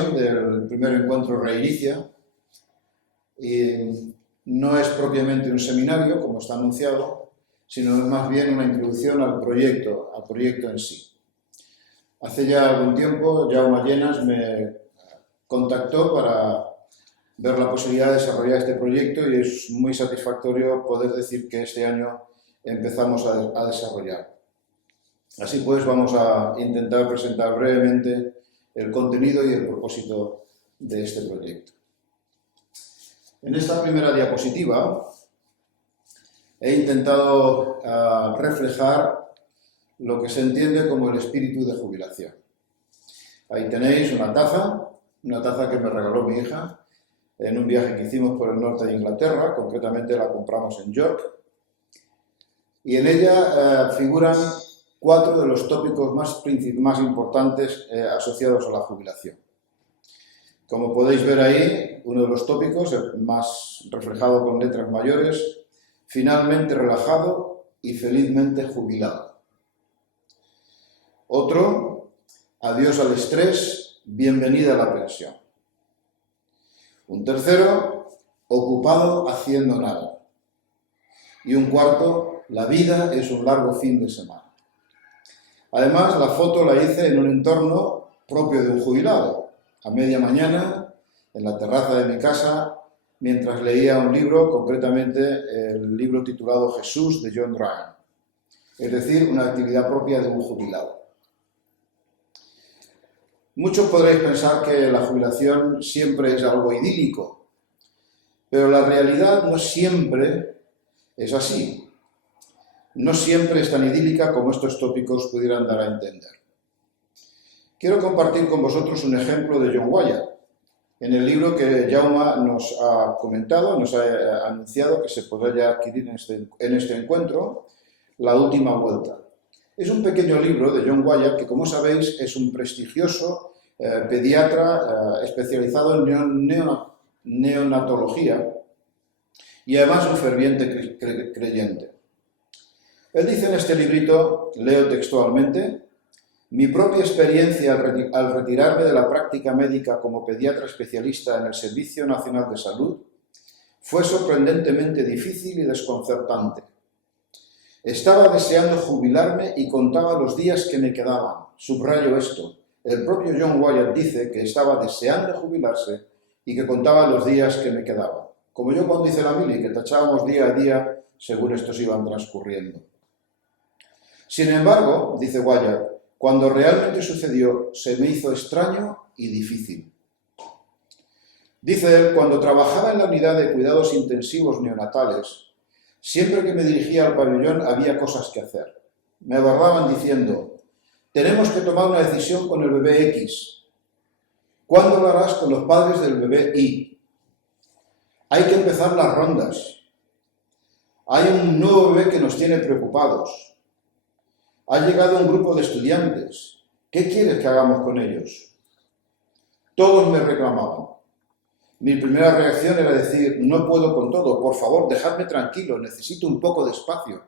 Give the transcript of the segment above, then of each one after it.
ocasión del primer encuentro Reinicia. Y no es propiamente un seminario, como está anunciado, sino más bien una introducción al proyecto en sí. Hace ya algún tiempo, Jaume Llenas me contactó para ver la posibilidad de desarrollar este proyecto y es muy satisfactorio poder decir que este año empezamos a desarrollar. Así pues, vamos a intentar presentar brevemente el contenido y el propósito de este proyecto. En esta primera diapositiva he intentado reflejar lo que se entiende como el espíritu de jubilación. Ahí tenéis una taza que me regaló mi hija en un viaje que hicimos por el norte de Inglaterra, concretamente la compramos en York, y en ella figuran 4 de los tópicos más importantes asociados a la jubilación. Como podéis ver ahí, uno de los tópicos, el más reflejado con letras mayores, finalmente relajado y felizmente jubilado. Otro, adiós al estrés, bienvenida a la pensión. Un tercero, ocupado haciendo nada. Y un cuarto, la vida es un largo fin de semana. Además, la foto la hice en un entorno propio de un jubilado, a media mañana, en la terraza de mi casa, mientras leía un libro, concretamente el libro titulado Jesús, de John Ryan, es decir, una actividad propia de un jubilado. Muchos podréis pensar que la jubilación siempre es algo idílico, pero la realidad no siempre es así. No siempre es tan idílica como estos tópicos pudieran dar a entender. Quiero compartir con vosotros un ejemplo de John Wyatt, en el libro que Jaume nos ha comentado, nos ha anunciado que se podrá ya adquirir en este encuentro, La última vuelta. Es un pequeño libro de John Wyatt que, como sabéis, es un prestigioso pediatra especializado en neonatología y además un ferviente creyente. Él dice en este librito, leo textualmente: mi propia experiencia al retirarme de la práctica médica como pediatra especialista en el Servicio Nacional de Salud fue sorprendentemente difícil y desconcertante. Estaba deseando jubilarme y contaba los días que me quedaban. Subrayo esto. El propio John Wyatt dice que estaba deseando jubilarse y que contaba los días que me quedaban. Como yo cuando hice la mili, que tachábamos día a día según estos iban transcurriendo. Sin embargo, dice Wyatt, cuando realmente sucedió, se me hizo extraño y difícil. Dice él, cuando trabajaba en la unidad de cuidados intensivos neonatales, siempre que me dirigía al pabellón había cosas que hacer. Me abordaban diciendo, tenemos que tomar una decisión con el bebé X. ¿Cuándo lo harás con los padres del bebé Y? Hay que empezar las rondas. Hay un nuevo bebé que nos tiene preocupados. Ha llegado un grupo de estudiantes. ¿Qué quieres que hagamos con ellos? Todos me reclamaban. Mi primera reacción era decir, no puedo con todo, por favor, dejadme tranquilo, necesito un poco de espacio.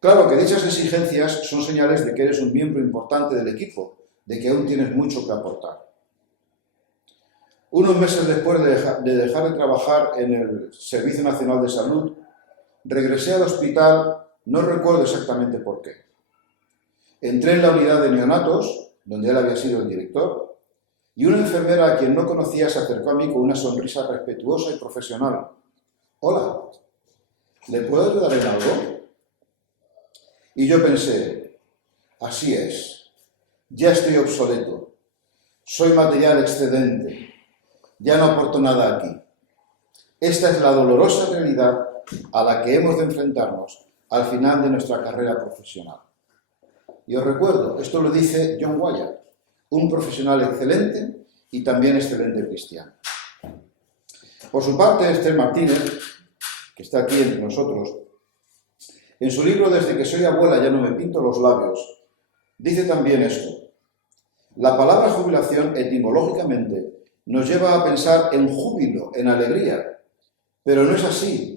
Claro que dichas exigencias son señales de que eres un miembro importante del equipo, de que aún tienes mucho que aportar. Unos meses después de dejar de trabajar en el Servicio Nacional de Salud, regresé al hospital. No recuerdo exactamente por qué. Entré en la unidad de neonatos, donde él había sido el director, y una enfermera a quien no conocía se acercó a mí con una sonrisa respetuosa y profesional. Hola, ¿le puedo ayudar en algo? Y yo pensé, así es, ya estoy obsoleto, soy material excedente, ya no aporto nada aquí. Esta es la dolorosa realidad a la que hemos de enfrentarnos al final de nuestra carrera profesional. Y os recuerdo, esto lo dice John Wyatt, un profesional excelente y también excelente cristiano. Por su parte, Esther Martínez, que está aquí entre nosotros, en su libro Desde que soy abuela ya no me pinto los labios, dice también esto. La palabra jubilación, etimológicamente, nos lleva a pensar en júbilo, en alegría, pero no es así.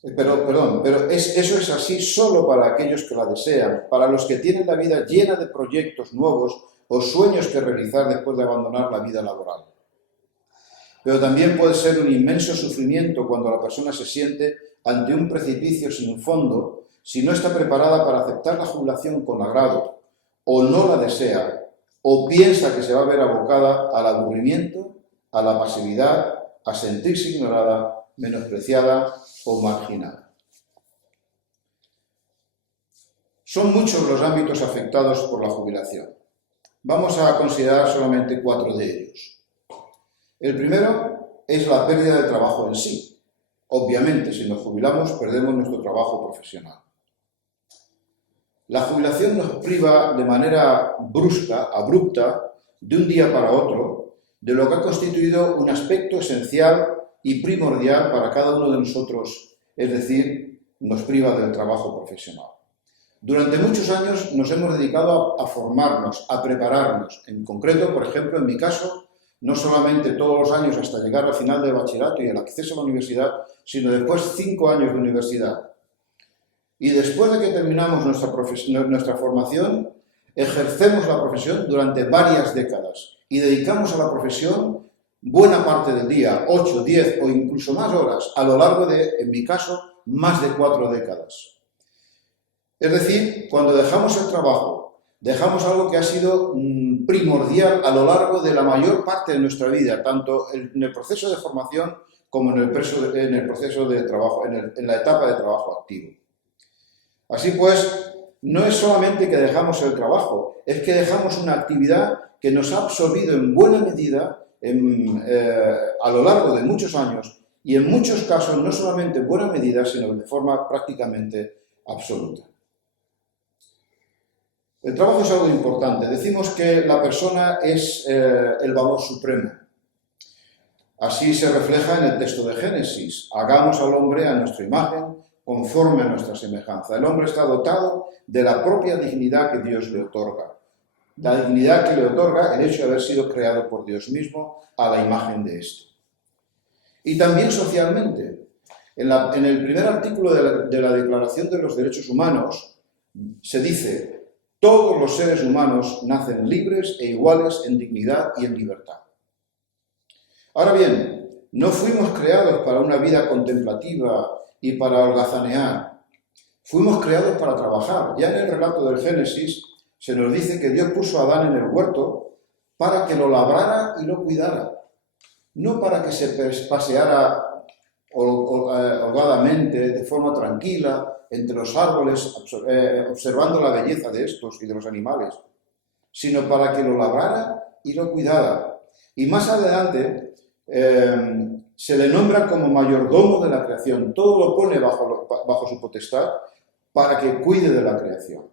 Eso es así solo para aquellos que la desean, para los que tienen la vida llena de proyectos nuevos o sueños que realizar después de abandonar la vida laboral. Pero también puede ser un inmenso sufrimiento cuando la persona se siente ante un precipicio sin fondo si no está preparada para aceptar la jubilación con agrado, o no la desea, o piensa que se va a ver abocada al aburrimiento, a la pasividad, a sentirse ignorada, menospreciada o marginada. Son muchos los ámbitos afectados por la jubilación. Vamos a considerar solamente 4 de ellos. El primero es la pérdida de trabajo en sí. Obviamente, si nos jubilamos, perdemos nuestro trabajo profesional. La jubilación nos priva de manera brusca, abrupta, de un día para otro, de lo que ha constituido un aspecto esencial y primordial para cada uno de nosotros, es decir, nos priva del trabajo profesional. Durante muchos años nos hemos dedicado a formarnos, a prepararnos. En concreto, por ejemplo, en mi caso, no solamente todos los años hasta llegar al final del bachillerato y el acceso a la universidad, sino después 5 años de universidad. Y después de que terminamos nuestra formación, ejercemos la profesión durante varias décadas y dedicamos a la profesión buena parte del día, 8, 10 o incluso más horas, a lo largo de, en mi caso, más de 4 décadas. Es decir, cuando dejamos el trabajo, dejamos algo que ha sido primordial a lo largo de la mayor parte de nuestra vida, tanto en el proceso de formación como en el proceso de trabajo, en la etapa de trabajo activo. Así pues, no es solamente que dejamos el trabajo, es que dejamos una actividad que nos ha absorbido en buena medida a lo largo de muchos años y en muchos casos no solamente en buena medida, sino de forma prácticamente absoluta. El trabajo es algo importante. Decimos que la persona es el valor supremo. Así se refleja en el texto de Génesis. Hagamos al hombre a nuestra imagen, conforme a nuestra semejanza. El hombre está dotado de la propia dignidad que Dios le otorga. La dignidad que le otorga el hecho de haber sido creado por Dios mismo a la imagen de esto. Y también socialmente. En el primer artículo de la Declaración de los Derechos Humanos se dice: todos los seres humanos nacen libres e iguales en dignidad y en libertad. Ahora bien, no fuimos creados para una vida contemplativa y para holgazanear. Fuimos creados para trabajar. Ya en el relato del Génesis se nos dice que Dios puso a Adán en el huerto para que lo labrara y lo cuidara. No para que se paseara holgadamente, de forma tranquila, entre los árboles, observando la belleza de estos y de los animales, sino para que lo labrara y lo cuidara. Y más adelante se le nombra como mayordomo de la creación. Todo lo pone bajo su potestad para que cuide de la creación.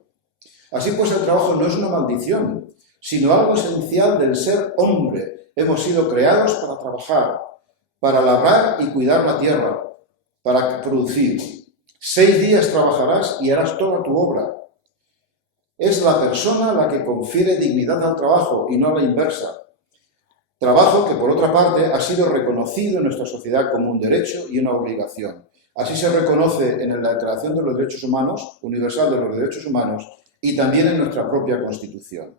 Así pues, el trabajo no es una maldición, sino algo esencial del ser hombre. Hemos sido creados para trabajar, para labrar y cuidar la tierra, para producir. 6 días trabajarás y harás toda tu obra. Es la persona la que confiere dignidad al trabajo y no la inversa. Trabajo que, por otra parte, ha sido reconocido en nuestra sociedad como un derecho y una obligación. Así se reconoce en la Declaración de los Derechos Humanos, Universal de los Derechos Humanos, y también en nuestra propia Constitución.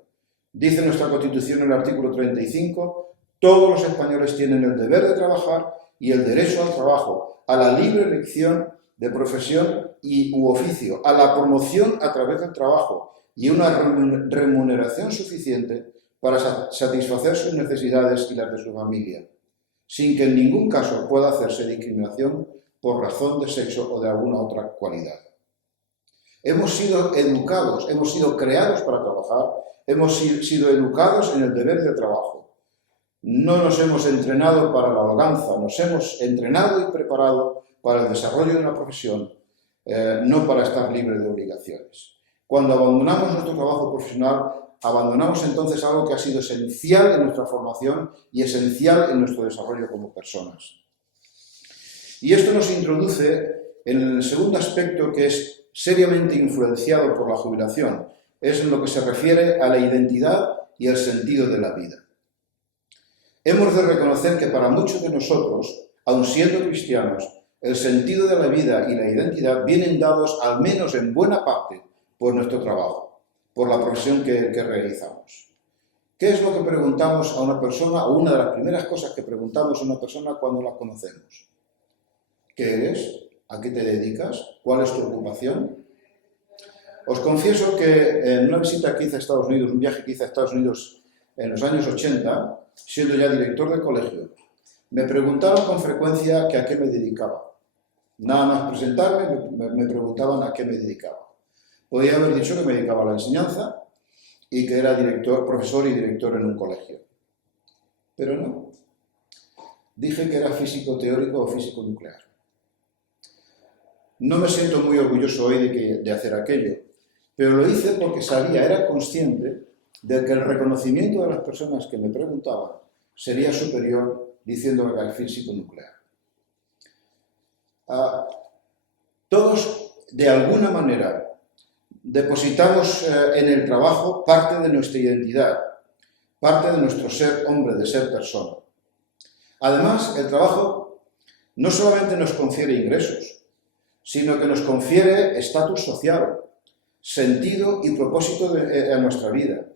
Dice nuestra Constitución en el artículo 35: todos los españoles tienen el deber de trabajar y el derecho al trabajo, a la libre elección de profesión u oficio, a la promoción a través del trabajo y una remuneración suficiente para satisfacer sus necesidades y las de su familia, sin que en ningún caso pueda hacerse discriminación por razón de sexo o de alguna otra cualidad. Hemos sido educados, hemos sido creados para trabajar, hemos sido educados en el deber de trabajo. No nos hemos entrenado para la holganza, nos hemos entrenado y preparado para el desarrollo de una profesión, no para estar libres de obligaciones. Cuando abandonamos nuestro trabajo profesional, abandonamos entonces algo que ha sido esencial en nuestra formación y esencial en nuestro desarrollo como personas. Y esto nos introduce en el segundo aspecto, que es seriamente influenciado por la jubilación, es en lo que se refiere a la identidad y el sentido de la vida. Hemos de reconocer que para muchos de nosotros, aun siendo cristianos, el sentido de la vida y la identidad vienen dados, al menos en buena parte, por nuestro trabajo, por la profesión que realizamos. ¿Qué es lo que preguntamos a una persona, o una de las primeras cosas que preguntamos a una persona cuando la conocemos? ¿Qué eres? ¿A qué te dedicas? ¿Cuál es tu ocupación? Os confieso que en una visita que hice a Estados Unidos, un viaje que hice a Estados Unidos en los años 80, siendo ya director de colegio, me preguntaron con frecuencia que a qué me dedicaba. Nada más presentarme, me preguntaban a qué me dedicaba. Podía haber dicho que me dedicaba a la enseñanza y que era director, profesor y director en un colegio. Pero no. Dije que era físico teórico o físico nuclear. No me siento muy orgulloso hoy de hacer aquello, pero lo hice porque sabía, era consciente de que el reconocimiento de las personas que me preguntaban sería superior diciendo que era físico nuclear. Todos, de alguna manera, depositamos en el trabajo parte de nuestra identidad, parte de nuestro ser hombre, de ser persona. Además, el trabajo no solamente nos confiere ingresos, sino que nos confiere estatus social, sentido y propósito a nuestra vida,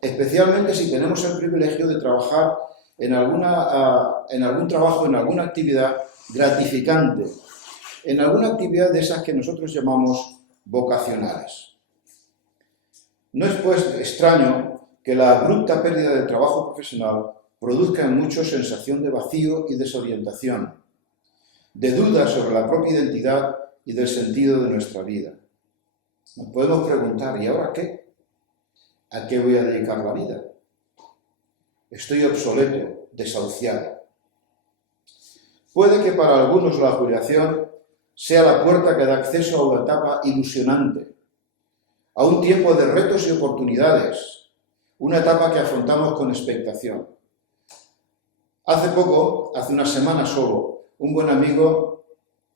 especialmente si tenemos el privilegio de trabajar en algún trabajo, en alguna actividad gratificante, en alguna actividad de esas que nosotros llamamos vocacionales. No es pues extraño que la abrupta pérdida del trabajo profesional produzca en muchos sensación de vacío y desorientación, de dudas sobre la propia identidad y del sentido de nuestra vida. Nos podemos preguntar, ¿y ahora qué? ¿A qué voy a dedicar la vida? Estoy obsoleto, desahuciado. Puede que para algunos la jubilación sea la puerta que da acceso a una etapa ilusionante, a un tiempo de retos y oportunidades, una etapa que afrontamos con expectación. Hace poco, hace una semana solo, un buen amigo,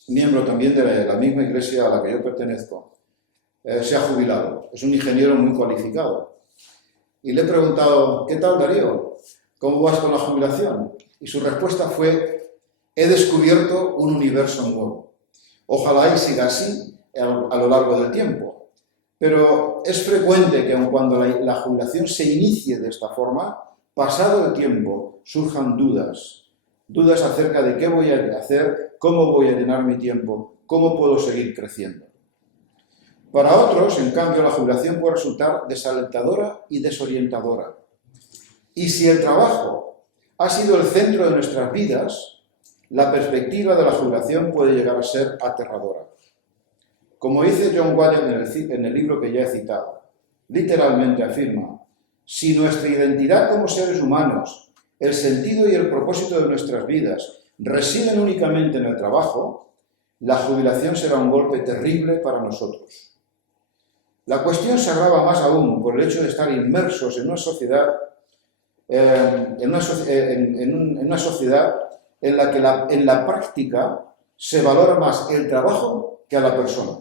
miembro también de la misma iglesia a la que yo pertenezco, se ha jubilado. Es un ingeniero muy cualificado. Y le he preguntado, ¿qué tal, Darío? ¿Cómo vas con la jubilación? Y su respuesta fue, he descubierto un universo nuevo. Ojalá y siga así a lo largo del tiempo. Pero es frecuente que aun cuando la jubilación se inicie de esta forma, pasado el tiempo, surjan dudas acerca de qué voy a hacer, cómo voy a llenar mi tiempo, cómo puedo seguir creciendo. Para otros, en cambio, la jubilación puede resultar desalentadora y desorientadora. Y si el trabajo ha sido el centro de nuestras vidas, la perspectiva de la jubilación puede llegar a ser aterradora. Como dice John Wyatt en el libro que ya he citado, literalmente afirma, si nuestra identidad como seres humanos, el sentido y el propósito de nuestras vidas residen únicamente en el trabajo, la jubilación será un golpe terrible para nosotros. La cuestión se agrava más aún por el hecho de estar inmersos en una sociedad, en una sociedad en la que en la práctica se valora más el trabajo que a la persona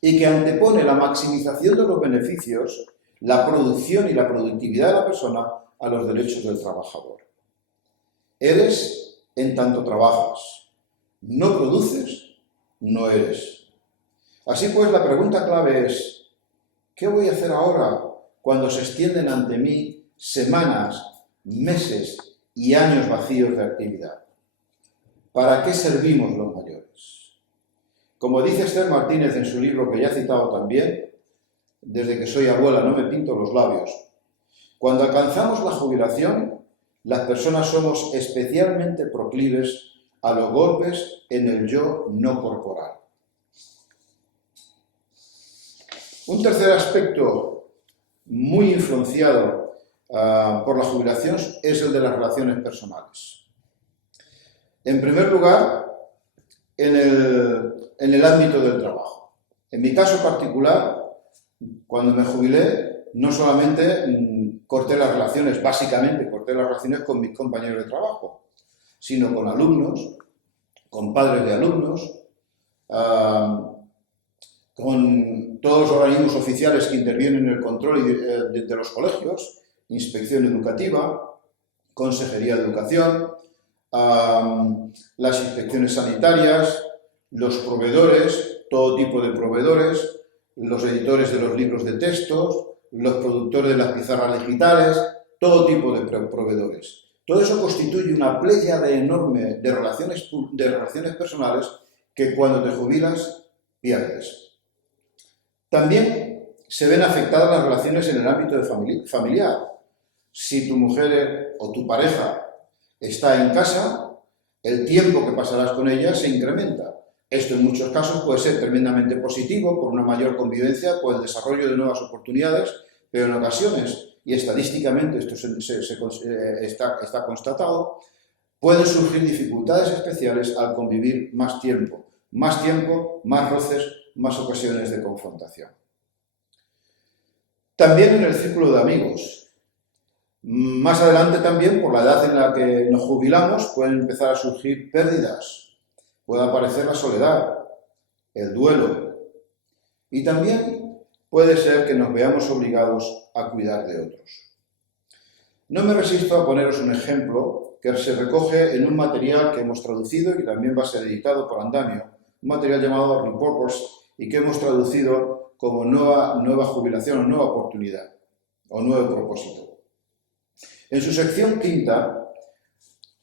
y que antepone la maximización de los beneficios, la producción y la productividad de la persona a los derechos del trabajador. Eres en tanto trabajas, no produces, no eres. Así pues, la pregunta clave es, ¿qué voy a hacer ahora cuando se extienden ante mí semanas, meses y años vacíos de actividad? ¿Para qué servimos los mayores? Como dice Esther Martínez en su libro que ya he citado también, desde que soy abuela no me pinto los labios. Cuando alcanzamos la jubilación, las personas somos especialmente proclives a los golpes en el yo no corporal. Un tercer aspecto muy influenciado por la jubilación es el de las relaciones personales. En primer lugar, en el ámbito del trabajo. En mi caso particular, cuando me jubilé, no solamente corté las relaciones, básicamente corté las relaciones con mis compañeros de trabajo, sino con alumnos, con padres de alumnos, con todos los organismos oficiales que intervienen en el control de los colegios, inspección educativa, consejería de educación, las inspecciones sanitarias, los proveedores, todo tipo de proveedores, los editores de los libros de textos, los productores de las pizarras digitales, todo tipo de proveedores. Todo eso constituye una pléyade enorme de relaciones personales que cuando te jubilas pierdes. También se ven afectadas las relaciones en el ámbito familiar. Si tu mujer o tu pareja está en casa, el tiempo que pasarás con ella se incrementa. Esto en muchos casos puede ser tremendamente positivo por una mayor convivencia, por el desarrollo de nuevas oportunidades, pero en ocasiones, y estadísticamente esto está constatado, pueden surgir dificultades especiales al convivir más tiempo, más roces, más ocasiones de confrontación. También en el círculo de amigos. Más adelante también, por la edad en la que nos jubilamos, pueden empezar a surgir pérdidas, puede aparecer la soledad, el duelo, y también puede ser que nos veamos obligados a cuidar de otros. No me resisto a poneros un ejemplo que se recoge en un material que hemos traducido y que también va a ser editado por Andamio, un material llamado Repurpose y que hemos traducido como nueva jubilación o nueva oportunidad o nuevo propósito. En su sección quinta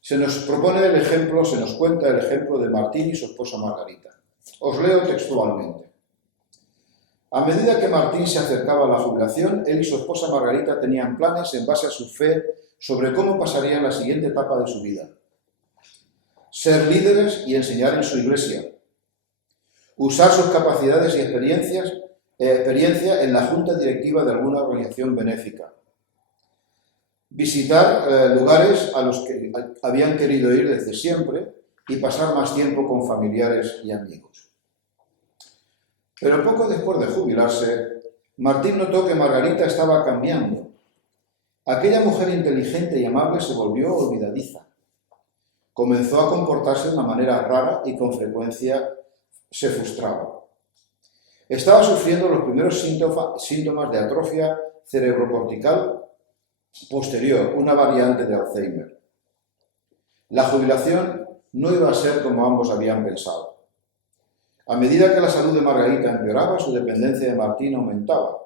se nos cuenta el ejemplo de Martín y su esposa Margarita. Os leo textualmente. A medida que Martín se acercaba a la jubilación, él y su esposa Margarita tenían planes en base a su fe sobre cómo pasarían la siguiente etapa de su vida. Ser líderes y enseñar en su iglesia. Usar sus capacidades y experiencia en la junta directiva de alguna organización benéfica. Visitar lugares a los que habían querido ir desde siempre y pasar más tiempo con familiares y amigos. Pero poco después de jubilarse, Martín notó que Margarita estaba cambiando. Aquella mujer inteligente y amable se volvió olvidadiza. Comenzó a comportarse de una manera rara y con frecuencia se frustraba. Estaba sufriendo los primeros síntomas de atrofia cerebrocortical posterior, una variante de Alzheimer. La jubilación no iba a ser como ambos habían pensado. A medida que la salud de Margarita empeoraba, su dependencia de Martín aumentaba.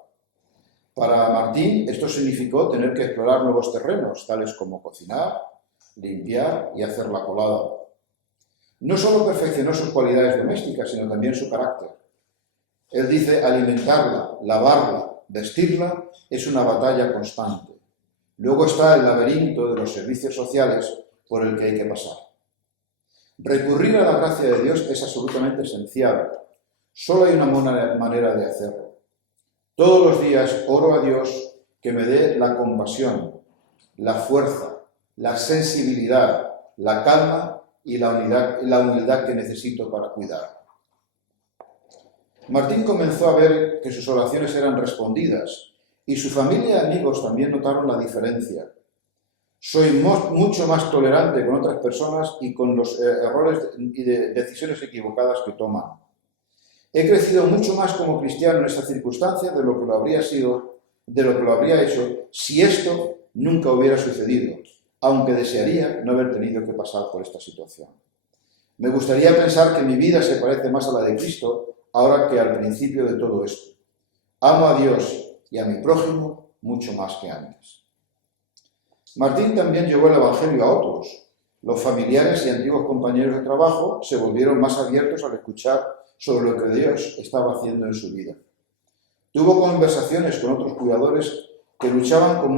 Para Martín esto significó tener que explorar nuevos terrenos, tales como cocinar, limpiar y hacer la colada. No solo perfeccionó sus cualidades domésticas, sino también su carácter. Él dice, alimentarla, lavarla, vestirla, es una batalla constante. Luego está el laberinto de los servicios sociales por el que hay que pasar. Recurrir a la gracia de Dios es absolutamente esencial. Solo hay una manera de hacerlo. Todos los días oro a Dios que me dé la compasión, la fuerza, la sensibilidad, la calma y la humildad que necesito para cuidar. Martín comenzó a ver que sus oraciones eran respondidas y su familia y amigos también notaron la diferencia. Soy mucho más tolerante con otras personas y con los errores y decisiones equivocadas que toman. He crecido mucho más como cristiano en esta circunstancia de lo que lo habría hecho si esto nunca hubiera sucedido, aunque desearía no haber tenido que pasar por esta situación. Me gustaría pensar que mi vida se parece más a la de Cristo ahora que al principio de todo esto. Amo a Dios y a mi prójimo mucho más que antes. Martín también llevó el Evangelio a otros. Los familiares y antiguos compañeros de trabajo se volvieron más abiertos al escuchar sobre lo que Dios estaba haciendo en su vida. Tuvo conversaciones con otros cuidadores que luchaban con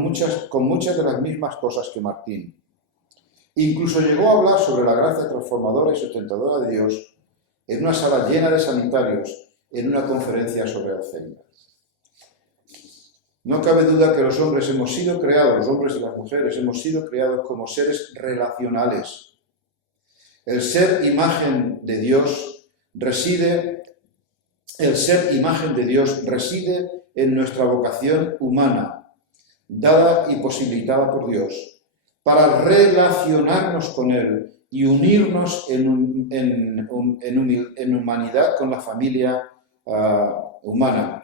muchas de las mismas cosas que Martín. Incluso llegó a hablar sobre la gracia transformadora y sustentadora de Dios en una sala llena de sanitarios en una conferencia sobre Alzheimer. No cabe duda que los hombres hemos sido creados, los hombres y las mujeres hemos sido creados como seres relacionales. El ser imagen de Dios reside en nuestra vocación humana, dada y posibilitada por Dios, para relacionarnos con Él y unirnos en humanidad con la familia humana,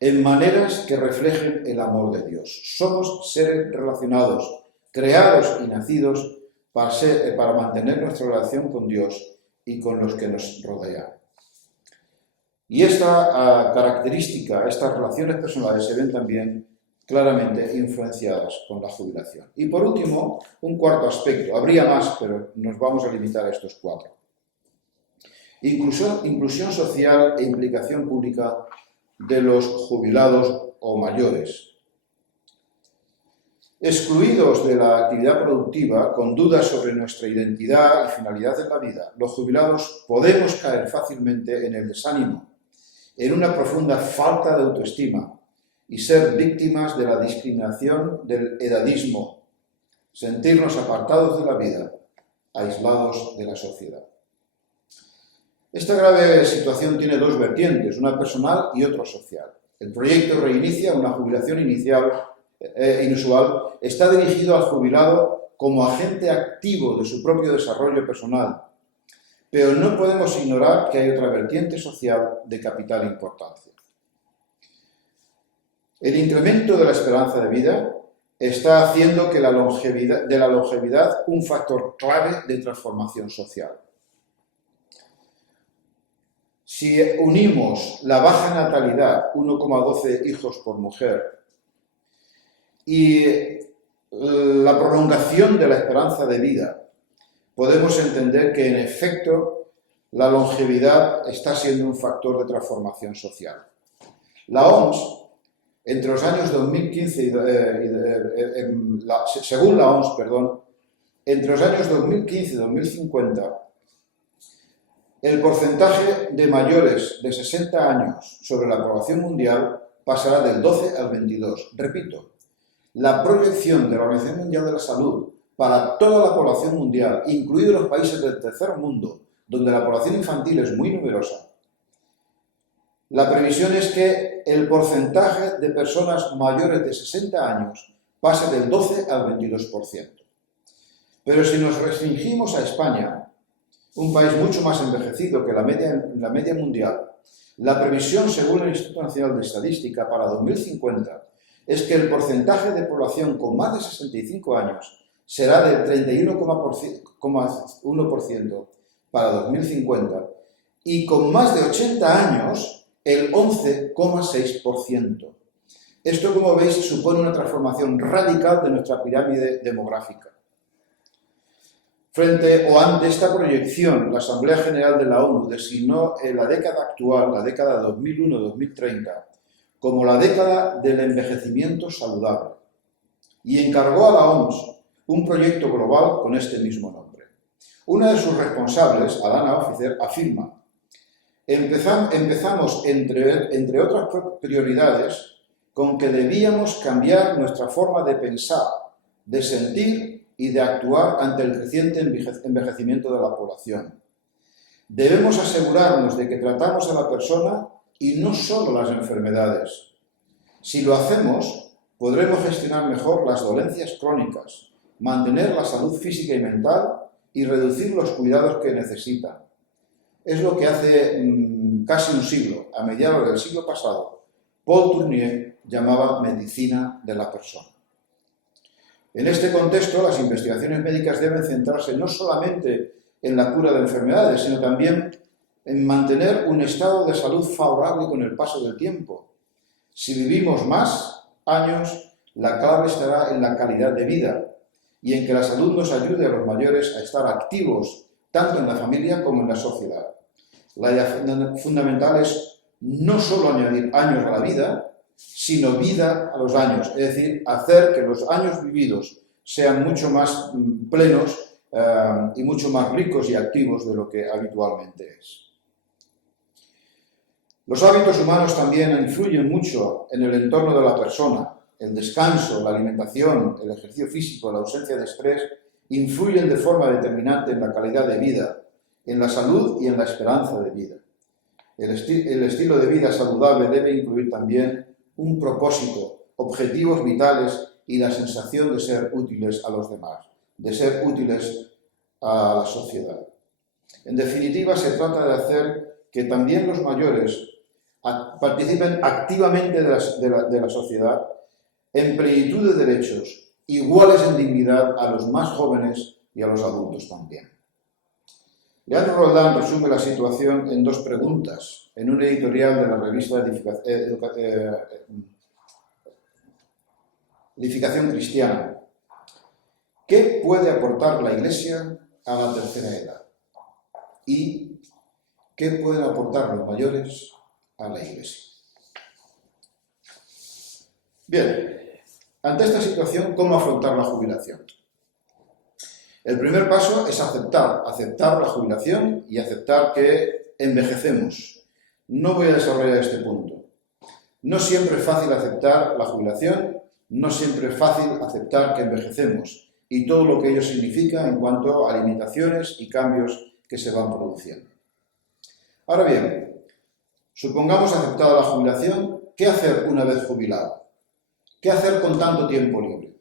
en maneras que reflejen el amor de Dios. Somos seres relacionados, creados y nacidos para mantener nuestra relación con Dios y con los que nos rodean. Y esta característica, estas relaciones personales se ven también claramente influenciadas con la jubilación. Y por último, un cuarto aspecto. Habría más, pero nos vamos a limitar a estos cuatro. Inclusión social e implicación pública de los jubilados o mayores. Excluidos de la actividad productiva, con dudas sobre nuestra identidad y finalidad en la vida, los jubilados podemos caer fácilmente en el desánimo, en una profunda falta de autoestima y ser víctimas de la discriminación del edadismo, sentirnos apartados de la vida, aislados de la sociedad. Esta grave situación tiene dos vertientes, una personal y otra social. El proyecto Reinicia, una jubilación inusual, está dirigido al jubilado como agente activo de su propio desarrollo personal, pero no podemos ignorar que hay otra vertiente social de capital importancia. El incremento de la esperanza de vida está haciendo de la longevidad un factor clave de transformación social. Si unimos la baja natalidad, 1,12 hijos por mujer, y la prolongación de la esperanza de vida, podemos entender que en efecto la longevidad está siendo un factor de transformación social. La OMS, entre los años 2015 según la OMS, entre los años 2015 y 2050, el porcentaje de mayores de 60 años sobre la población mundial pasará del 12 al 22. Repito, la proyección de la Organización Mundial de la Salud para toda la población mundial, incluidos los países del tercer mundo, donde la población infantil es muy numerosa, la previsión es que el porcentaje de personas mayores de 60 años pase del 12 al 22%. Pero si nos restringimos a España, un país mucho más envejecido que la media mundial, la previsión, según el Instituto Nacional de Estadística, para 2050 es que el porcentaje de población con más de 65 años será del 31,1% para 2050 y con más de 80 años el 11,6%. Esto, como veis, supone una transformación radical de nuestra pirámide demográfica. Frente o ante esta proyección, la Asamblea General de la ONU designó en la década actual, la década 2001-2030, como la década del envejecimiento saludable y encargó a la OMS un proyecto global con este mismo nombre. Una de sus responsables, Alana Officer, afirma: empezamos, entre otras prioridades, con que debíamos cambiar nuestra forma de pensar, de sentir y de actuar ante el creciente envejecimiento de la población. Debemos asegurarnos de que tratamos a la persona y no solo las enfermedades. Si lo hacemos, podremos gestionar mejor las dolencias crónicas, mantener la salud física y mental y reducir los cuidados que necesitan. Es lo que hace casi un siglo, a mediados del siglo pasado, Paul Tournier llamaba medicina de la persona. En este contexto, las investigaciones médicas deben centrarse no solamente en la cura de enfermedades, sino también en mantener un estado de salud favorable con el paso del tiempo. Si vivimos más años, la clave estará en la calidad de vida y en que la salud nos ayude a los mayores a estar activos tanto en la familia como en la sociedad. La idea fundamental es no solo añadir años a la vida, sino vida a los años, es decir, hacer que los años vividos sean mucho más plenos y mucho más ricos y activos de lo que habitualmente es. Los hábitos humanos también influyen mucho en el entorno de la persona. El descanso, la alimentación, el ejercicio físico, la ausencia de estrés influyen de forma determinante en la calidad de vida, en la salud y en la esperanza de vida. El estilo de vida saludable debe incluir también un propósito, objetivos vitales y la sensación de ser útiles a los demás, de ser útiles a la sociedad. En definitiva, se trata de hacer que también los mayores participen activamente de la sociedad en plenitud de derechos, iguales en dignidad a los más jóvenes y a los adultos también. Leandro Roldán resume la situación en dos preguntas, en un editorial de la revista Edificación Cristiana. ¿Qué puede aportar la Iglesia a la tercera edad? ¿Y qué pueden aportar los mayores a la Iglesia? Bien, ante esta situación, ¿cómo afrontar la jubilación? El primer paso es aceptar la jubilación y aceptar que envejecemos. No voy a desarrollar este punto. No siempre es fácil aceptar la jubilación, no siempre es fácil aceptar que envejecemos y todo lo que ello significa en cuanto a limitaciones y cambios que se van produciendo. Ahora bien, supongamos aceptada la jubilación, ¿qué hacer una vez jubilado? ¿Qué hacer con tanto tiempo libre?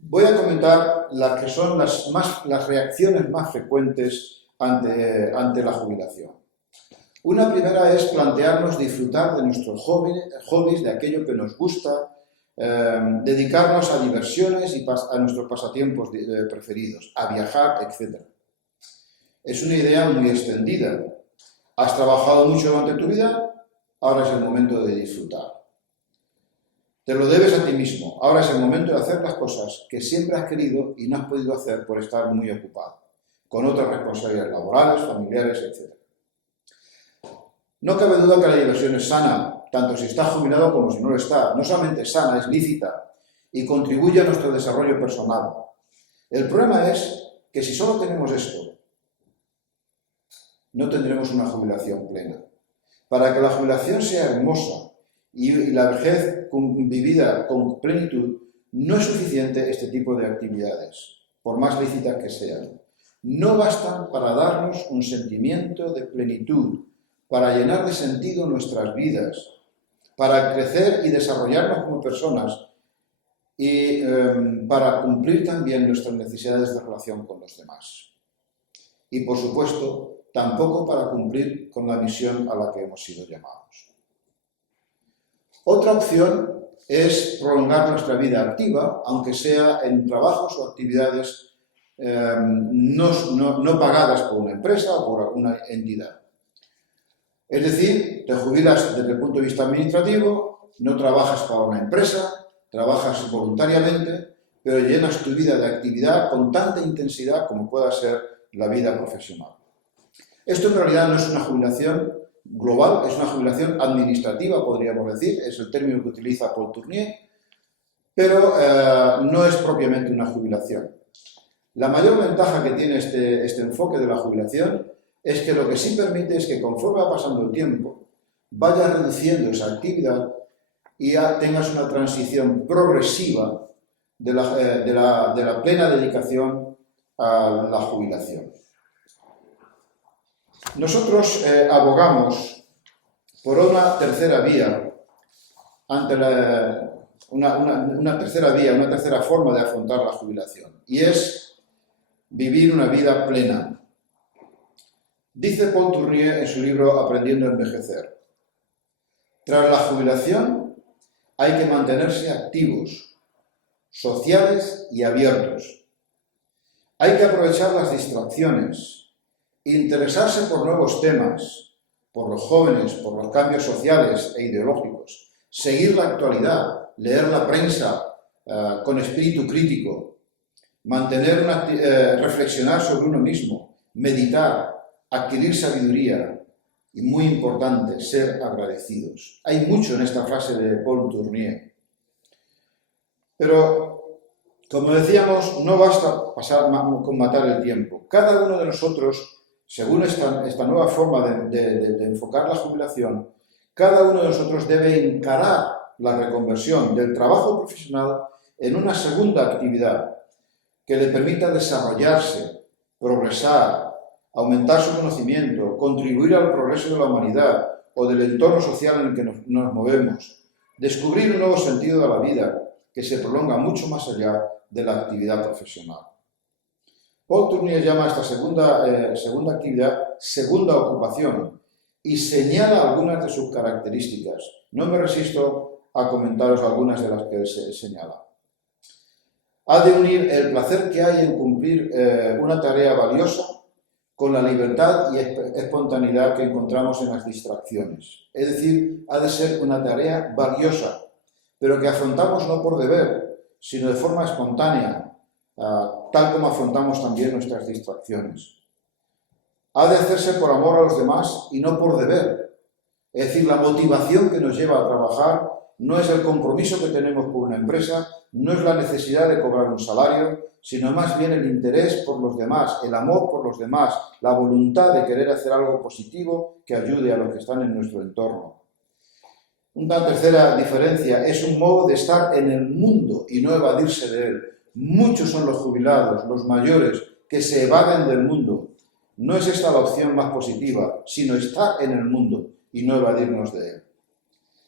Voy a comentar las que son las reacciones más frecuentes ante la jubilación. Una primera es plantearnos disfrutar de nuestros hobbies, de aquello que nos gusta, dedicarnos a diversiones y a nuestros pasatiempos preferidos, a viajar, etc. Es una idea muy extendida. Has trabajado mucho durante tu vida, ahora es el momento de disfrutar. Te lo debes a ti mismo. Ahora es el momento de hacer las cosas que siempre has querido y no has podido hacer por estar muy ocupado, con otras responsabilidades laborales, familiares, etc. No cabe duda que la diversión es sana, tanto si está jubilado como si no lo está. No solamente es sana, es lícita y contribuye a nuestro desarrollo personal. El problema es que si solo tenemos esto, no tendremos una jubilación plena. Para que la jubilación sea hermosa y la vejez vivida con plenitud, no es suficiente este tipo de actividades, por más lícitas que sean. No bastan para darnos un sentimiento de plenitud, para llenar de sentido nuestras vidas, para crecer y desarrollarnos como personas y para cumplir también nuestras necesidades de relación con los demás. Y, por supuesto, tampoco para cumplir con la misión a la que hemos sido llamados. Otra opción es prolongar nuestra vida activa, aunque sea en trabajos o actividades no pagadas por una empresa o por una entidad. Es decir, te jubilas desde el punto de vista administrativo, no trabajas para una empresa, trabajas voluntariamente, pero llenas tu vida de actividad con tanta intensidad como pueda ser la vida profesional. Esto en realidad no es una jubilación global, es una jubilación administrativa, podríamos decir, es el término que utiliza Paul Tournier, pero no es propiamente una jubilación. La mayor ventaja que tiene este enfoque de la jubilación es que lo que sí permite es que conforme va pasando el tiempo, vayas reduciendo esa actividad y ya tengas una transición progresiva de la plena dedicación a la jubilación. Nosotros abogamos por una tercera vía, una tercera forma de afrontar la jubilación, y es vivir una vida plena. Dice Paul Tournier en su libro Aprendiendo a envejecer: tras la jubilación hay que mantenerse activos, sociales y abiertos. Hay que aprovechar las distracciones, interesarse por nuevos temas, por los jóvenes, por los cambios sociales e ideológicos, seguir la actualidad, leer la prensa con espíritu crítico, reflexionar sobre uno mismo, meditar, adquirir sabiduría y, muy importante, ser agradecidos. Hay mucho en esta frase de Paul Tournier. Pero, como decíamos, no basta con matar el tiempo. Cada uno de nosotros, según esta nueva forma de enfocar la jubilación, cada uno de nosotros debe encarar la reconversión del trabajo profesional en una segunda actividad que le permita desarrollarse, progresar, aumentar su conocimiento, contribuir al progreso de la humanidad o del entorno social en el que nos movemos, descubrir un nuevo sentido de la vida que se prolonga mucho más allá de la actividad profesional. Paul Tournier llama a esta segunda actividad segunda ocupación y señala algunas de sus características. No me resisto a comentaros algunas de las que se señala. Ha de unir el placer que hay en cumplir una tarea valiosa con la libertad y espontaneidad que encontramos en las distracciones. Es decir, ha de ser una tarea valiosa, pero que afrontamos no por deber, sino de forma espontánea, tal como afrontamos también nuestras distracciones. Ha de hacerse por amor a los demás y no por deber. Es decir, la motivación que nos lleva a trabajar no es el compromiso que tenemos con una empresa, no es la necesidad de cobrar un salario, sino más bien el interés por los demás, el amor por los demás, la voluntad de querer hacer algo positivo que ayude a los que están en nuestro entorno. Una tercera diferencia es un modo de estar en el mundo y no evadirse de él. Muchos son los jubilados, los mayores, que se evaden del mundo. No es esta la opción más positiva, sino estar en el mundo y no evadirnos de él.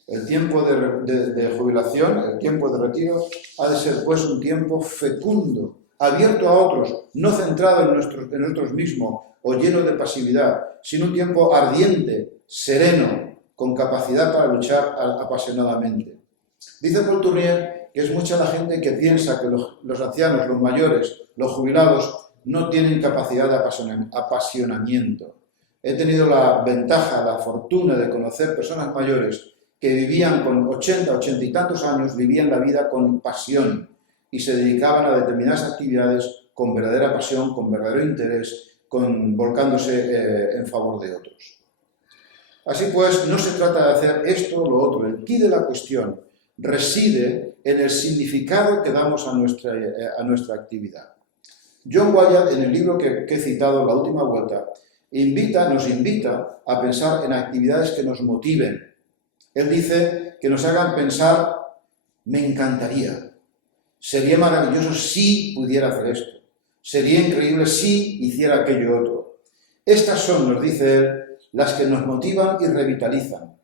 El tiempo de jubilación, el tiempo de retiro, ha de ser pues un tiempo fecundo, abierto a otros, no centrado en nosotros mismos o lleno de pasividad, sino un tiempo ardiente, sereno, con capacidad para luchar apasionadamente. Dice Paul Tournier que es mucha la gente que piensa que los ancianos, los mayores, los jubilados, no tienen capacidad de apasionamiento. He tenido la ventaja, la fortuna de conocer personas mayores que vivían con 80 y tantos años, vivían la vida con pasión y se dedicaban a determinadas actividades con verdadera pasión, con verdadero interés, volcándose en favor de otros. Así pues, no se trata de hacer esto o lo otro. El quid de la cuestión reside en el significado que damos a nuestra actividad. John Wyatt, en el libro que he citado, La última vuelta, nos invita a pensar en actividades que nos motiven. Él dice que nos hagan pensar, me encantaría, sería maravilloso si pudiera hacer esto, sería increíble si hiciera aquello otro. Estas son, nos dice él, las que nos motivan y revitalizan.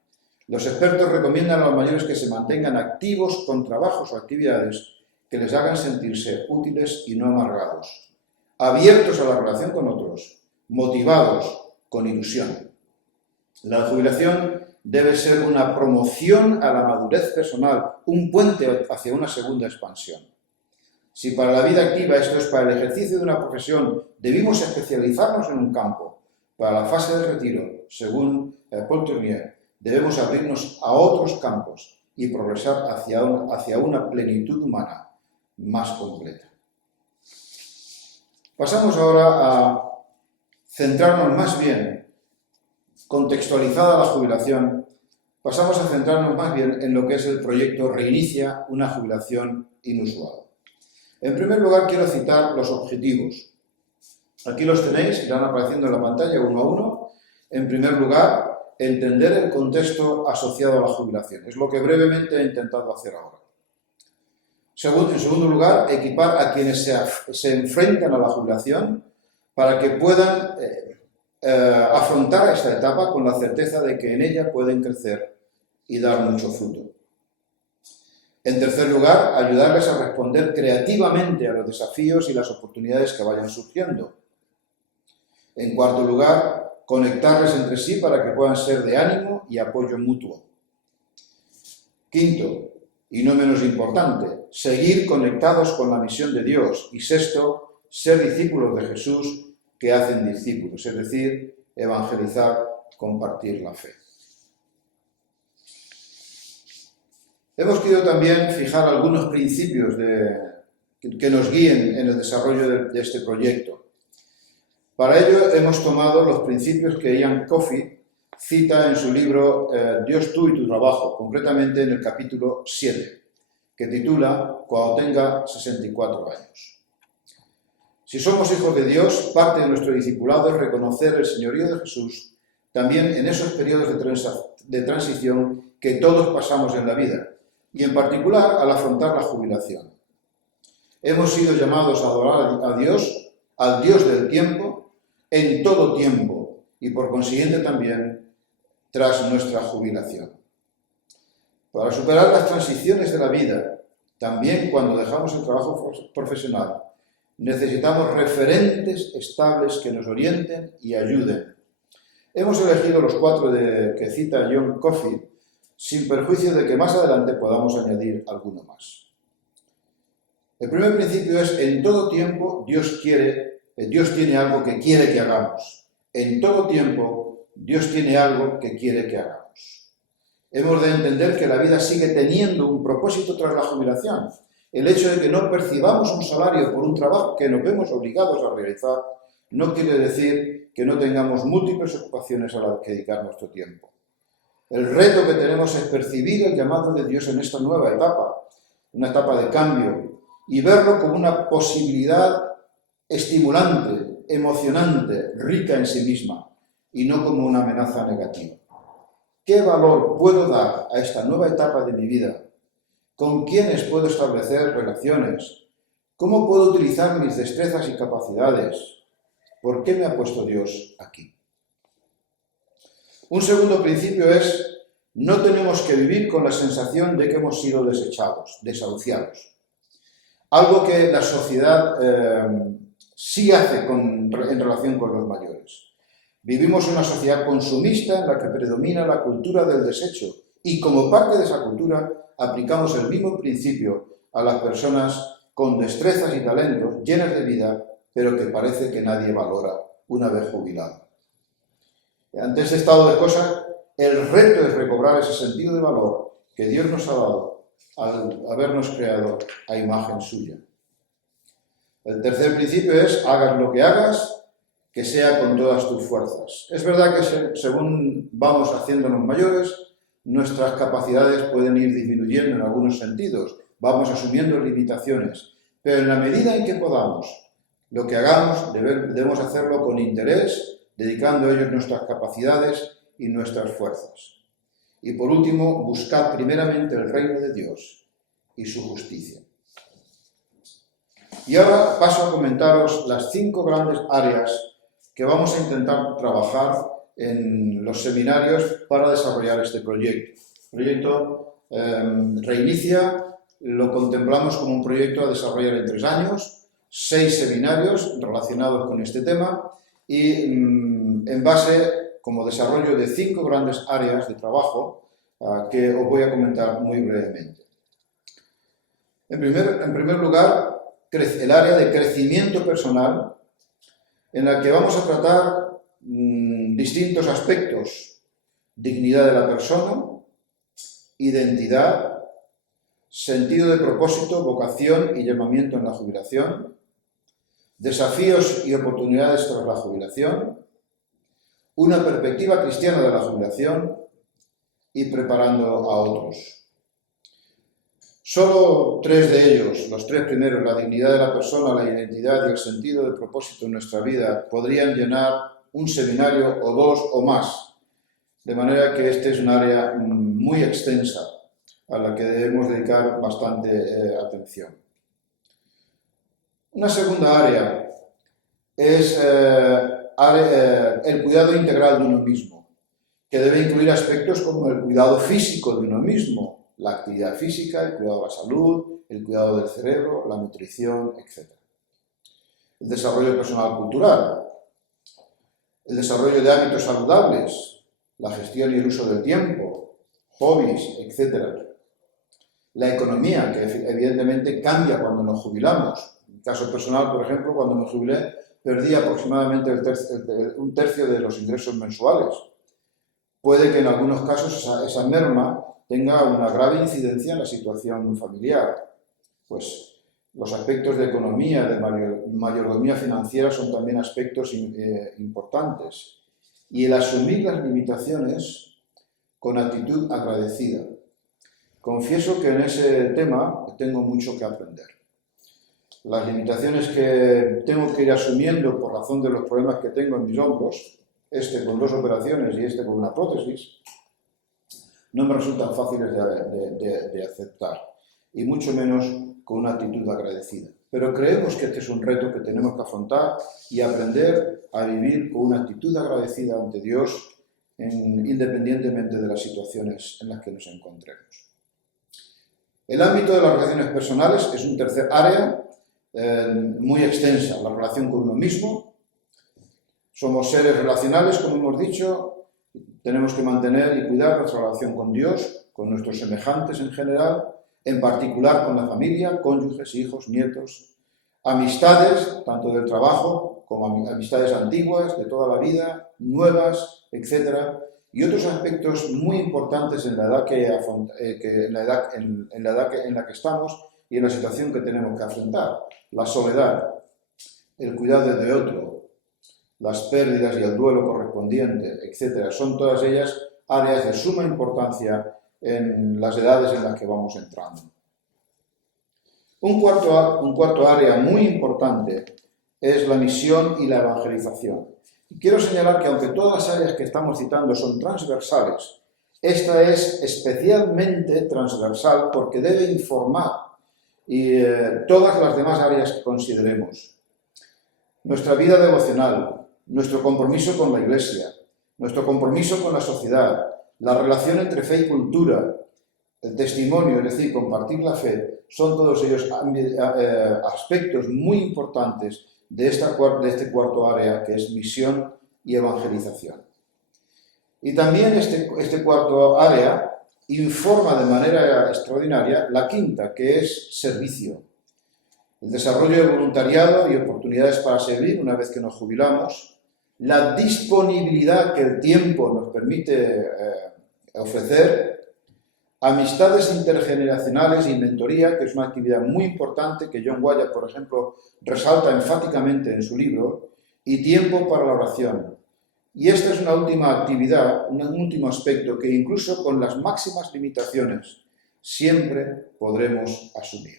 Los expertos recomiendan a los mayores que se mantengan activos con trabajos o actividades que les hagan sentirse útiles y no amargados, abiertos a la relación con otros, motivados, con ilusión. La jubilación debe ser una promoción a la madurez personal, un puente hacia una segunda expansión. Si para la vida activa, esto es, para el ejercicio de una profesión, debimos especializarnos en un campo, para la fase de retiro, según Paul Tournier, debemos abrirnos a otros campos y progresar hacia una plenitud humana más completa. Pasamos ahora a centrarnos más bien, contextualizada la jubilación, pasamos a centrarnos más bien en lo que es el proyecto Reinicia una jubilación inusual. En primer lugar, quiero citar los objetivos. Aquí los tenéis, irán apareciendo en la pantalla uno a uno. En primer lugar, entender el contexto asociado a la jubilación. Es lo que brevemente he intentado hacer ahora. En segundo lugar, equipar a quienes se enfrentan a la jubilación para que puedan afrontar esta etapa con la certeza de que en ella pueden crecer y dar mucho fruto. En tercer lugar, ayudarles a responder creativamente a los desafíos y las oportunidades que vayan surgiendo. En cuarto lugar, conectarles entre sí para que puedan ser de ánimo y apoyo mutuo. Quinto, y no menos importante, seguir conectados con la misión de Dios. Y sexto, ser discípulos de Jesús que hacen discípulos, es decir, evangelizar, compartir la fe. Hemos querido también fijar algunos principios que nos guíen en el desarrollo de este proyecto. Para ello hemos tomado los principios que Ian Coffey cita en su libro Dios, tú y tu trabajo, concretamente en el capítulo 7, que titula Cuando tenga 64 años. Si somos hijos de Dios, parte de nuestro discipulado es reconocer el señorío de Jesús también en esos periodos de transición que todos pasamos en la vida, y en particular al afrontar la jubilación. Hemos sido llamados a adorar a Dios, al Dios del tiempo, en todo tiempo, y por consiguiente también tras nuestra jubilación. Para superar las transiciones de la vida, también cuando dejamos el trabajo profesional, necesitamos referentes estables que nos orienten y ayuden. Hemos elegido los 4 que cita John Coffey, sin perjuicio de que más adelante podamos añadir alguno más. El primer principio es, en todo tiempo, Dios tiene algo que quiere que hagamos. En todo tiempo, Dios tiene algo que quiere que hagamos. Hemos de entender que la vida sigue teniendo un propósito tras la jubilación. El hecho de que no percibamos un salario por un trabajo que nos vemos obligados a realizar no quiere decir que no tengamos múltiples ocupaciones a las que dedicar nuestro tiempo. El reto que tenemos es percibir el llamado de Dios en esta nueva etapa, una etapa de cambio, y verlo como una posibilidad estimulante, emocionante, rica en sí misma, y no como una amenaza negativa. ¿Qué valor puedo dar a esta nueva etapa de mi vida? ¿Con quiénes puedo establecer relaciones? ¿Cómo puedo utilizar mis destrezas y capacidades? ¿Por qué me ha puesto Dios aquí? Un segundo principio es: no tenemos que vivir con la sensación de que hemos sido desechados, desahuciados. Algo que la sociedad sí hace en relación con los mayores. Vivimos una sociedad consumista en la que predomina la cultura del desecho y como parte de esa cultura aplicamos el mismo principio a las personas con destrezas y talentos llenas de vida, pero que parece que nadie valora una vez jubilado. Ante este estado de cosas, el reto es recobrar ese sentido de valor que Dios nos ha dado al habernos creado a imagen suya. El tercer principio es: hagas lo que hagas, que sea con todas tus fuerzas. Es verdad que según vamos haciéndonos mayores, nuestras capacidades pueden ir disminuyendo en algunos sentidos, vamos asumiendo limitaciones, pero en la medida en que podamos, lo que hagamos debemos hacerlo con interés, dedicando a ellos nuestras capacidades y nuestras fuerzas. Y por último, buscad primeramente el reino de Dios y su justicia. Y ahora paso a comentaros las 5 grandes áreas que vamos a intentar trabajar en los seminarios para desarrollar este proyecto. El proyecto Reinicia lo contemplamos como un proyecto a desarrollar en 3 años, 6 seminarios relacionados con este tema y en base como desarrollo de 5 grandes áreas de trabajo que os voy a comentar muy brevemente. En primer lugar, el área de crecimiento personal, en la que vamos a tratar distintos aspectos: dignidad de la persona, identidad, sentido de propósito, vocación y llamamiento en la jubilación, desafíos y oportunidades tras la jubilación, una perspectiva cristiana de la jubilación y preparando a otros. Solo 3 de ellos, los 3 primeros, la dignidad de la persona, la identidad y el sentido de propósito en nuestra vida, podrían llenar un seminario o 2 o más. De manera que este es un área muy extensa a la que debemos dedicar bastante atención. Una segunda área es el cuidado integral de uno mismo, que debe incluir aspectos como el cuidado físico de uno mismo, la actividad física, el cuidado de la salud, el cuidado del cerebro, la nutrición, etc. El desarrollo personal cultural, el desarrollo de hábitos saludables, la gestión y el uso del tiempo, hobbies, etc. La economía, que evidentemente cambia cuando nos jubilamos. En mi caso personal, por ejemplo, cuando me jubilé, perdí aproximadamente un tercio de los ingresos mensuales. Puede que en algunos casos esa merma tenga una grave incidencia en la situación familiar. Pues los aspectos de economía, de mayordomía financiera son también aspectos importantes. Y el asumir las limitaciones con actitud agradecida. Confieso que en ese tema tengo mucho que aprender. Las limitaciones que tengo que ir asumiendo por razón de los problemas que tengo en mis hombros, este con 2 operaciones y este con una prótesis, no me resultan fáciles de aceptar, y mucho menos con una actitud agradecida. Pero creemos que este es un reto que tenemos que afrontar y aprender a vivir con una actitud agradecida ante Dios, independientemente de las situaciones en las que nos encontremos. El ámbito de las relaciones personales es un tercer área muy extensa, la relación con uno mismo. Somos seres relacionales, como hemos dicho. Tenemos que mantener y cuidar nuestra relación con Dios, con nuestros semejantes en general, en particular con la familia, cónyuges, hijos, nietos, amistades, tanto del trabajo como amistades antiguas, de toda la vida, nuevas, etc. Y otros aspectos muy importantes en la edad, en la que estamos y en la situación que tenemos que afrontar. La soledad, el cuidado de otro, las pérdidas y el duelo correspondiente, etc. Son todas ellas áreas de suma importancia en las edades en las que vamos entrando. Un cuarto área muy importante es la misión y la evangelización. Quiero señalar que aunque todas las áreas que estamos citando son transversales, esta es especialmente transversal porque debe informar todas las demás áreas que consideremos. Nuestra vida devocional, nuestro compromiso con la Iglesia, nuestro compromiso con la sociedad, la relación entre fe y cultura, el testimonio, es decir, compartir la fe, son todos ellos aspectos muy importantes de este cuarto área, que es misión y evangelización. Y también este cuarto área informa de manera extraordinaria la quinta, que es servicio. El desarrollo de voluntariado y oportunidades para servir una vez que nos jubilamos, la disponibilidad que el tiempo nos permite ofrecer, amistades intergeneracionales y mentoría, que es una actividad muy importante que John Wyatt, por ejemplo, resalta enfáticamente en su libro, y tiempo para la oración. Y esta es una última actividad, un último aspecto que incluso con las máximas limitaciones siempre podremos asumir.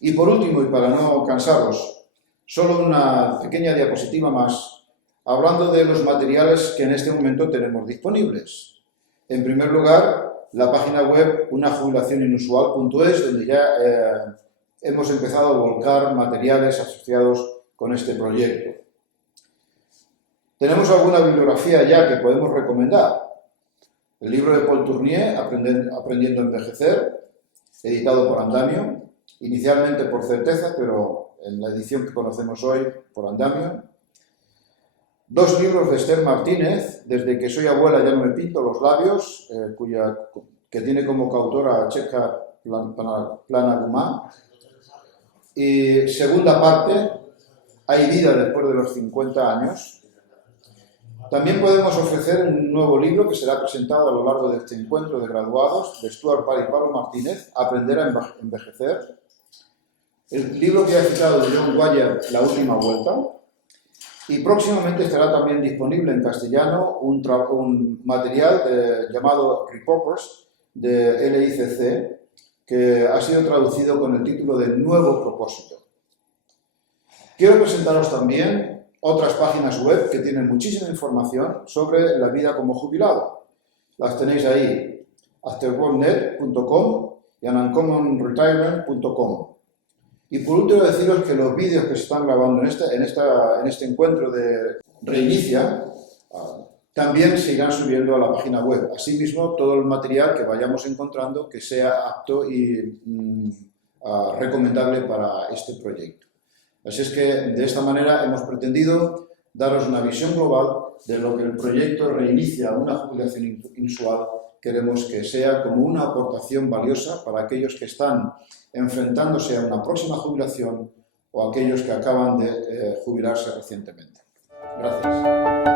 Y por último, y para no cansaros, solo una pequeña diapositiva más, hablando de los materiales que en este momento tenemos disponibles. En primer lugar, la página web unajubilacioninusual.es, donde ya hemos empezado a volcar materiales asociados con este proyecto. Tenemos alguna bibliografía ya que podemos recomendar. El libro de Paul Tournier, Aprendiendo a envejecer, editado por Andamio, inicialmente por Certeza, pero en la edición que conocemos hoy por Andamio. 2 libros de Esther Martínez, Desde que soy abuela ya no me pinto los labios, que tiene como coautora a Checa Planagumá. Y segunda parte, Hay vida después de los 50 años. También podemos ofrecer un nuevo libro que será presentado a lo largo de este encuentro de graduados, de Stuart Parr y Pablo Martínez, Aprender a envejecer. El libro que ha citado de John Wyatt, La última vuelta. Y próximamente estará también disponible en castellano un material llamado Repurpose de LICC, que ha sido traducido con el título de Nuevo propósito. Quiero presentaros también otras páginas web que tienen muchísima información sobre la vida como jubilado. Las tenéis ahí, afterworknet.com y uncommonretirement.com. Y por último deciros que los vídeos que se están grabando en este encuentro de Reinicia también se irán subiendo a la página web. Asimismo, todo el material que vayamos encontrando que sea apto y recomendable para este proyecto. Así es que de esta manera hemos pretendido daros una visión global de lo que el proyecto Reinicia, una jubilación inusual, queremos que sea como una aportación valiosa para aquellos que están enfrentándose a una próxima jubilación o aquellos que acaban de jubilarse recientemente. Gracias.